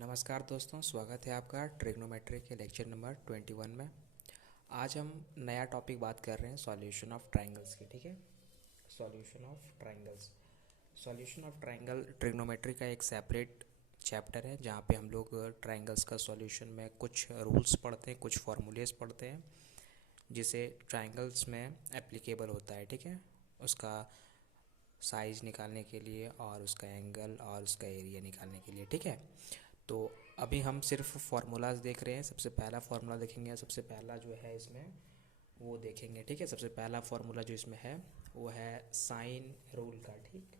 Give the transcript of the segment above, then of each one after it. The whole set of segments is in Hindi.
नमस्कार दोस्तों, स्वागत है आपका ट्रिग्नोमेट्री के लेक्चर नंबर 21 में। आज हम नया टॉपिक बात कर रहे हैं सॉल्यूशन ऑफ ट्रायंगल्स की। ठीक है, solution of triangles. Solution of triangle trigonometry का एक सेपरेट चैप्टर है जहाँ पे हम लोग ट्रायंगल्स का सॉल्यूशन में कुछ रूल्स पढ़ते हैं, कुछ फार्मूलेस पढ़ते हैं जिसे ट्रायंगल्स में एप्लीकेबल होता है। ठीक है, उसका साइज़ निकालने के लिए और उसका एंगल और उसका एरिया निकालने के लिए। ठीक है, तो अभी हम सिर्फ फार्मूलाज देख रहे हैं। सबसे पहला फार्मूला देखेंगे, सबसे पहला जो है इसमें वो देखेंगे। ठीक है, सबसे पहला फार्मूला जो इसमें है वो है साइन रूल का। ठीक,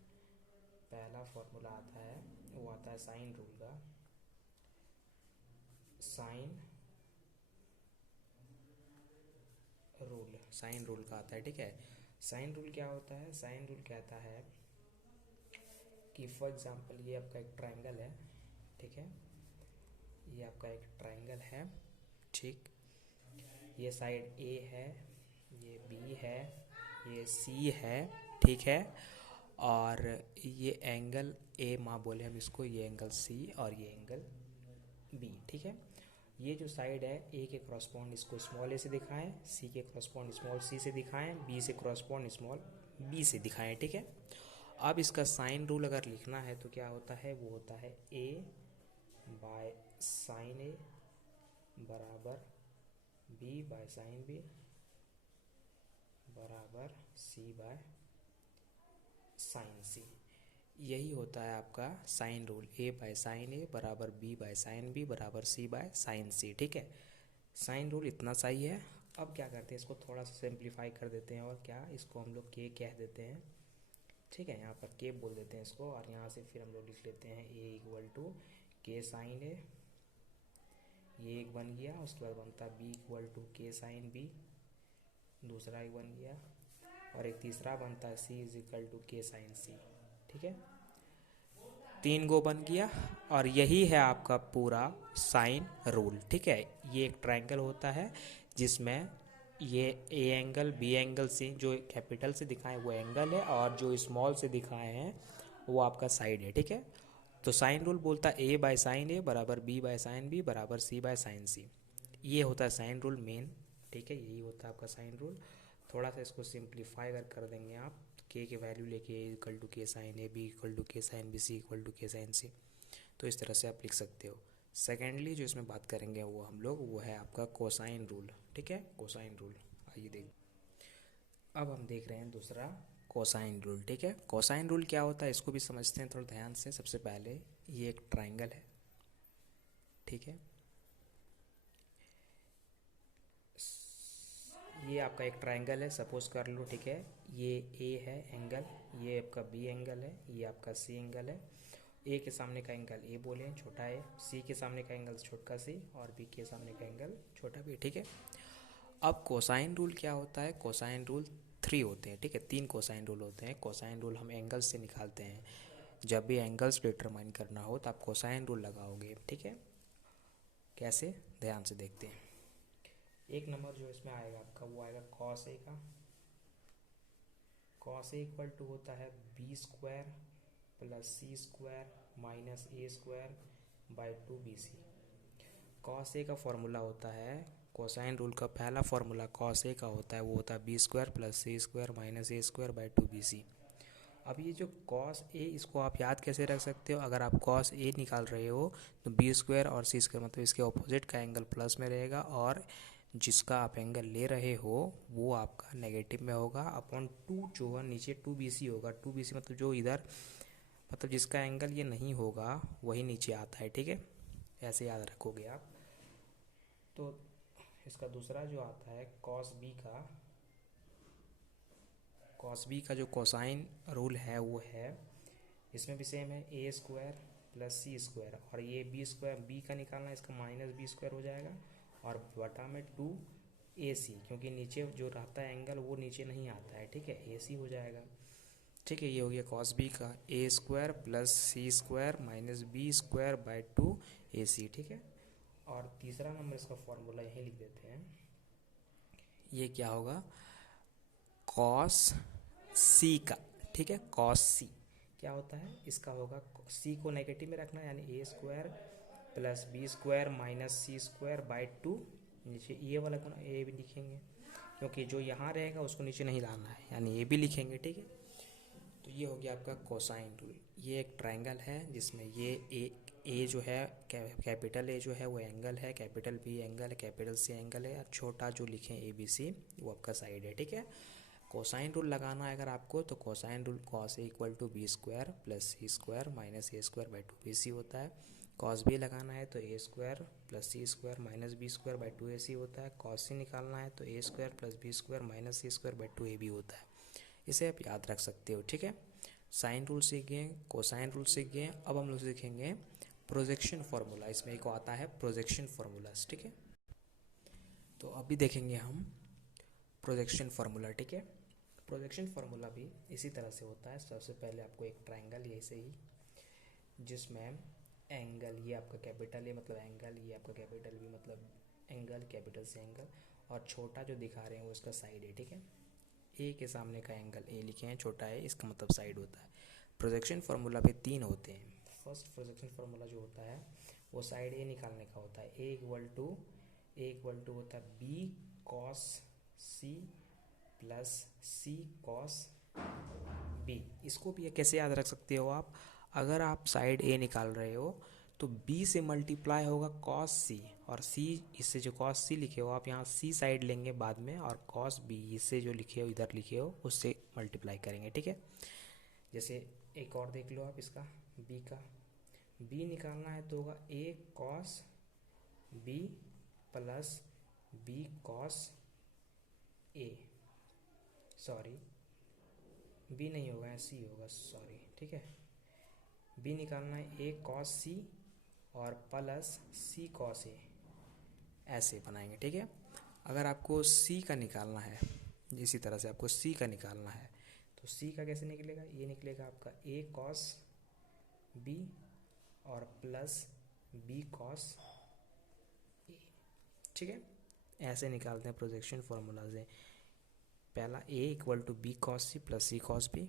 पहला फार्मूला आता है वो आता है साइन रूल का। साइन रूल का आता है। ठीक है, साइन रूल क्या होता है? साइन रूल कहता है कि फॉर एग्जांपल ये आपका एक ट्रायंगल है। ठीक है, ये आपका एक ट्रायंगल है। ठीक, ये साइड ए है, ये बी है, ये सी है। ठीक है, और ये एंगल ए मान बोले हम इसको, ये एंगल सी और ये एंगल बी। ठीक है, ये जो साइड है ए के क्रॉसपॉन्ड इसको स्मॉल ए से दिखाएं, सी के क्रॉसपॉन्ड स्मॉल सी से दिखाएं, बी से क्रॉसपॉन्ड स्मॉल बी से दिखाएं। ठीक है, अब इसका साइन रूल अगर लिखना है तो क्या होता है? वो होता है ए बाय साइन ए बराबर बी बाय साइन बी बराबर सी बाय साइन सी। यही होता है आपका sine rule. A by sine A बराबर बी बाय साइन बी बराबर सी बाय साइन सी। ठीक है, साइन रूल इतना सही है। अब क्या करते हैं, इसको थोड़ा सा सिंप्लीफाई कर देते हैं और क्या इसको हम लोग के कह देते हैं। ठीक है, यहाँ पर के बोल देते हैं इसको, और यहाँ से फिर हम लोग लिख लेते हैं ए इक्वल टू के साइन ए। ये एक बन गया, उसके बाद बनता है B equal to k sine B, दूसरा एक बन गया, और एक तीसरा बनता है सी is equal to k sine C. ठीक है, तीन गो बन गया, और यही है आपका पूरा साइन रूल। ठीक है, ये एक ट्रायंगल होता है जिसमें ये A angle B angle C जो कैपिटल से दिखाए वो एंगल है, और जो स्मॉल से दिखाए हैं वो आपका साइड है। ठीक है, तो साइन रूल बोलता है ए बाय साइन ए बराबर बी बाय साइन बी बराबर सी बाय साइन सी। ये होता है साइन रूल मेन। ठीक है, यही होता है आपका साइन रूल। थोड़ा सा इसको सिंप्लीफाई अगर कर देंगे आप, के वैल्यू लेके A equal to k sine A, B equal to k sine B, C equal to k sine C, तो इस तरह से आप लिख सकते हो। सेकेंडली जो इसमें बात करेंगे वो हम लोग, वो है आपका कोसाइन रूल। ठीक है, कोसाइन रूल। आइए देख, अब हम देख रहे हैं दूसरा कोसाइन रूल। ठीक है, कोसाइन रूल क्या होता है इसको भी समझते हैं थोड़ा ध्यान से। सबसे पहले ये एक ट्राइंगल है। ठीक है, ये आपका एक ट्रायंगल है, सपोज कर लो। ठीक है, ये ए है एंगल, ये आपका बी एंगल है, ये आपका सी एंगल है। ए के सामने का एंगल ए बोले छोटा है, सी के सामने का एंगल छोटा सी, और बी के सामने का एंगल छोटा बी। ठीक है, अब कोसाइन रूल क्या होता है? कोसाइन रूल 3 होते हैं। ठीक है, 3 कोसाइन रूल होते हैं। कोसाइन रूल हम एंगल्स से निकालते हैं। जब भी एंगल्स डिटरमाइन करना हो तो आप कोसाइन रूल लगाओगे। ठीक है, कैसे, ध्यान से देखते हैं। एक नंबर जो इसमें आएगा आपका वो आएगा कॉस ए का। कॉस ए इक्वल टू होता है B square plus C square minus A square by 2bc। Cos A का फॉर्मूला होता है, कोसाइन रूल का पहला फॉर्मूला कॉस ए का होता है, वो होता है B square plus C square minus A square by 2bc। अब ये जो कॉस ए, इसको आप याद कैसे रख सकते हो? अगर आप कॉस ए निकाल रहे हो तो बी स्क्वायर और सी स्क्वायर मतलब इसके ऑपोजिट का एंगल प्लस में रहेगा, और जिसका आप एंगल ले रहे हो वो आपका नेगेटिव में होगा, अपॉन 2 जो है नीचे 2bc होगा। 2bc मतलब जो इधर, मतलब जिसका एंगल ये नहीं होगा वही नीचे आता है। ठीक है, ऐसे याद रखोगे आप। तो इसका दूसरा जो आता है कॉस बी का जो कोसाइन रूल है वो है, इसमें भी सेम है, ए स्क्वायर प्लस सी स्क्वायर, और ये बी स्क्वायर बी का निकालना है, इसका माइनस बी स्क्वायर हो जाएगा, और बटा में 2ac, क्योंकि नीचे जो रहता है एंगल वो नीचे नहीं आता है। ठीक है, ac हो जाएगा। ठीक है, ये हो गया कॉस बी का, A square plus C square minus B square by 2ac। ठीक है, और तीसरा नंबर इसका फॉर्मूला यहीं लिख देते हैं। ये क्या होगा? कॉस सी का। ठीक है, कॉस सी क्या होता है? इसका होगा सी को नेगेटिव में रखना, यानी A square plus B square minus C square by two, नीचे ये वाला कोण ए भी लिखेंगे, क्योंकि जो यहाँ रहेगा उसको नीचे नहीं लाना है, यानी ये भी लिखेंगे, ठीक है। तो ये हो गया आपका कोसाइन रूल। ये एक ट्रायंगल है जिसमें ये ए जो है कैपिटल ए जो है वो एंगल है, कैपिटल बी एंगल है, कैपिटल सी एंगल है, और छोटा जो लिखें ए बी सी वो आपका साइड है, ठीक है। कोसाइन रूल लगाना है अगर आपको, तो cosine rule cos A equal to B square plus C square minus A square by two B C होता है। कॉस बी लगाना है तो A square plus C square minus B square by two A C होता है। कॉस सी निकालना है तो A square plus B square minus C square by two A B होता है। इसे आप याद रख सकते हो, ठीक है। साइन रूल सीख गए, कोसाइन रूल सीख गए, अब हम लोग सीखेंगे प्रोजेक्शन फार्मूला। इसमें एक आता है प्रोजेक्शन फार्मूलाज, ठीक है। तो अभी देखेंगे हम प्रोजेक्शन फार्मूला, ठीक है। प्रोजेक्शन फार्मूला भी इसी तरह से होता है। सबसे पहले आपको एक ट्रायंगल ये से ही, जिसमें एंगल ये आपका कैपिटल ए मतलब एंगल, ये आपका कैपिटल बी मतलब एंगल, कैपिटल सी एंगल, और छोटा जो दिखा रहे हैं वो इसका साइड है, ठीक है। ए के सामने का एंगल ए लिखे हैं, छोटा है, इसका मतलब साइड होता है। प्रोजेक्शन फार्मूला पे 3 होते हैं। फर्स्ट प्रोजेक्शन फार्मूला जो होता है वो साइड ए निकालने का होता है। ए इक्वल टू होता है B cos C plus C cos B. इसको भी कैसे याद रख सकते हो आप, अगर आप साइड ए निकाल रहे हो तो b से मल्टीप्लाई होगा कॉस सी, और c इससे जो कॉस सी लिखे हो आप यहाँ c साइड लेंगे बाद में, और कॉस b इससे जो लिखे हो इधर लिखे हो उससे मल्टीप्लाई करेंगे, ठीक है। जैसे एक और देख लो आप इसका b का, b निकालना है तो होगा a cos b plus b cos a, sorry b नहीं होगा c होगा, सॉरी, ठीक है। b निकालना है a कॉस c और प्लस c कॉस a, ऐसे बनाएंगे, ठीक है। अगर आपको c का निकालना है, इसी तरह से आपको c का निकालना है, तो c का कैसे निकलेगा, ये निकलेगा आपका a कॉस b और प्लस b कॉस a, ठीक है। ऐसे निकालते हैं प्रोजेक्शन फार्मूला से। पहला a equal to B cos C plus C cos B,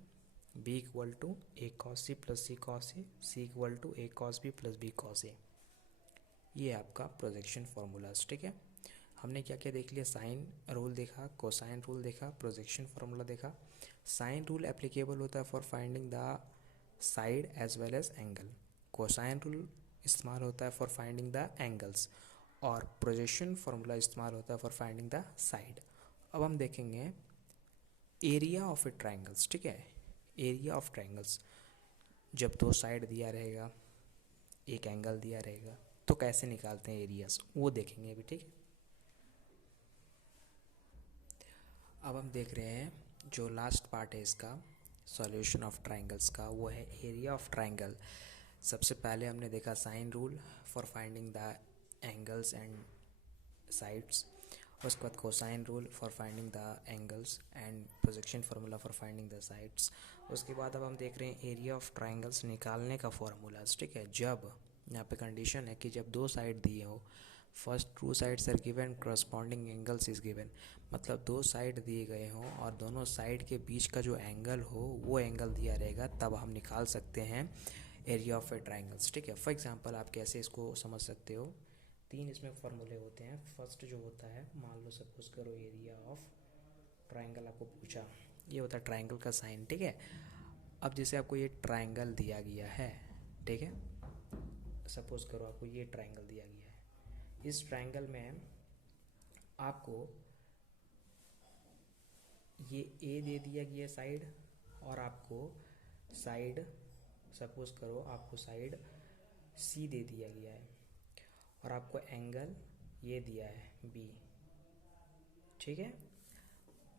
b equal to A cos C plus C cos A, C equal to A cos B plus B cos A. ये आपका प्रोजेक्शन फार्मूलाज, ठीक है। हमने क्या क्या देख लिया, साइन रूल देखा, कोसाइन रूल देखा, प्रोजेक्शन फार्मूला देखा। साइन रूल एप्लीकेबल होता है for finding the side as well as angle, cosine rule इस्तेमाल होता है फॉर फाइंडिंग द एंगल्स, और प्रोजेक्शन फार्मूला इस्तेमाल होता है फॉर फाइंडिंग द साइड। अब हम देखेंगे एरिया ऑफ ए ट्रायंगल्स, ठीक है। एरिया ऑफ ट्रायंगल्स, जब दो साइड दिया रहेगा, एक एंगल दिया रहेगा, तो कैसे निकालते हैं एरियाज, वो देखेंगे अभी, ठीक है। अब हम देख रहे हैं जो लास्ट पार्ट है इसका सॉल्यूशन ऑफ ट्रायंगल्स का, वो है एरिया ऑफ ट्रायंगल। सबसे पहले हमने देखा sine rule for finding the angles and sides, उसके बाद cosine rule for finding the angles and projection formula for finding the sides. उसके बाद अब हम देख रहे हैं एरिया ऑफ ट्रायंगल्स निकालने का फार्मूलाज, ठीक है। जब यहाँ पे कंडीशन है कि जब दो साइड दिए हो, first two sides are given, corresponding angles is given, मतलब दो साइड दिए गए हों और दोनों साइड के बीच का जो एंगल हो वो एंगल दिया रहेगा, तब हम निकाल सकते हैं एरिया ऑफ ए ट्रायंगल्स, ठीक है। फॉर एग्जांपल आप कैसे इसको समझ सकते हो, 3 इसमें फार्मूले होते हैं। फर्स्ट जो होता है, मान लो सपोज करो एरिया ऑफ ट्रायंगल आपको पूछा, ये होता है ट्रायंगल का साइन, ठीक है। अब जैसे आपको ये ट्रायंगल दिया गया है, ठीक है, सपोज करो आपको ये ट्रायंगल दिया गया है, इस ट्रायंगल में आपको ये ए दे दिया गया साइड, और आपको साइड सपोज करो आपको साइड सी दे दिया गया है, और आपको एंगल ये दिया है बी, ठीक है,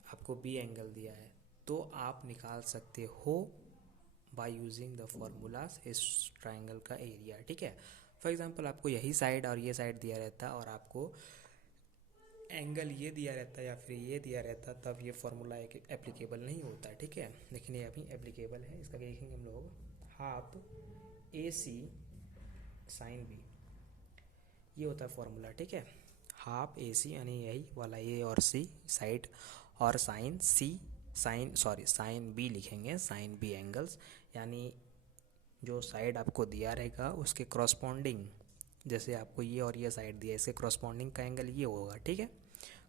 आपको बी एंगल दिया है, तो आप निकाल सकते हो बाय यूजिंग द फार्मूलाज इस ट्रायंगल का एरिया, ठीक है। फॉर एग्जांपल आपको यही साइड और ये साइड दिया रहता और आपको एंगल ये दिया रहता या फिर ये दिया रहता, तब ये फार्मूला एप्लीकेबल नहीं होता, ठीक है। लेकिन ये अभी एप्लीकेबल है। इसका देखेंगे हम लोग, हाफ ए सी साइन बी, ये होता है फार्मूला, ठीक है। हाफ ए सी यानी यही वाला ए और सी साइड, और साइन सी साइन बी लिखेंगे, साइन बी एंगल्स, यानी जो साइड आपको दिया रहेगा उसके करस्पॉन्डिंग जैसे आपको ये और ये साइड दिया है, इसके करस्पॉन्डिंग का एंगल ये होगा, ठीक है,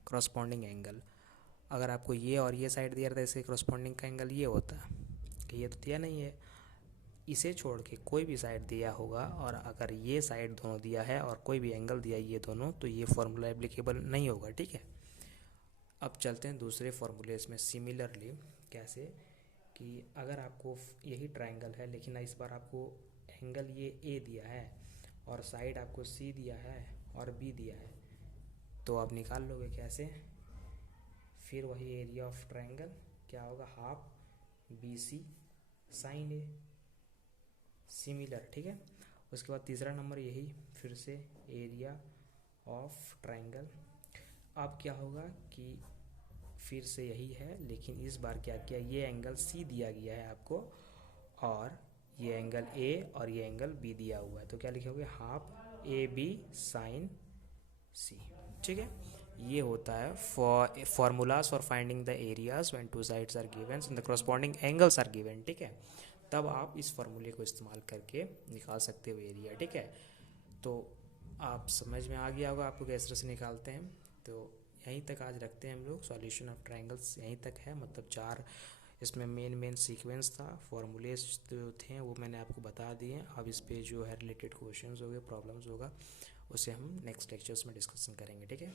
करस्पॉन्डिंग एंगल। अगर आपको ये और ये साइड दिया रहता है, इसके करस्पॉन्डिंग का एंगल ये होता है, कि ये तो दिया नहीं है। इसे छोड़ के कोई भी साइड दिया होगा और अगर ये साइड दोनों दिया है और कोई भी एंगल दिया ये दोनों, तो ये फॉर्मूला एप्लीकेबल नहीं होगा, ठीक है। अब चलते हैं दूसरे फॉर्मूले में सिमिलरली। कैसे कि अगर आपको यही ट्रायंगल है लेकिन इस बार आपको एंगल ये ए दिया है और साइड आपको सी दिया है और बी दिया है, तो आप निकाल लोगे कैसे। फिर वही एरिया ऑफ ट्रायंगल क्या होगा, हाफ बी सी साइन ए, सिमिलर, ठीक है। उसके बाद तीसरा नंबर यही फिर से एरिया ऑफ ट्रायंगल। अब क्या होगा कि फिर से यही है लेकिन इस बार क्या किया, ये एंगल सी दिया गया है आपको और ये एंगल ए और ये एंगल बी दिया हुआ है, तो क्या लिखोगे, half A B sine C, ठीक है। ये होता है formulas for finding the areas when two sides are given and the corresponding angles are given, ठीक है। तब आप इस फॉर्मूले को इस्तेमाल करके निकाल सकते हो एरिया, ठीक है। तो आप समझ में आ गया होगा आपको किस तरह से निकालते हैं। तो यहीं तक आज रखते हैं हम लोग, सॉल्यूशन ऑफ ट्रायंगल्स यहीं तक है, मतलब 4 इसमें मेन सीक्वेंस था, फॉर्मूलेज जो थे वो मैंने आपको बता दिए। अब इस पे जो है रिलेटेड क्वेश्चंस हो गए, प्रॉब्लम्स होगा, उसे हम नेक्स्ट लेक्चर्स में डिस्कशन करेंगे, ठीक है।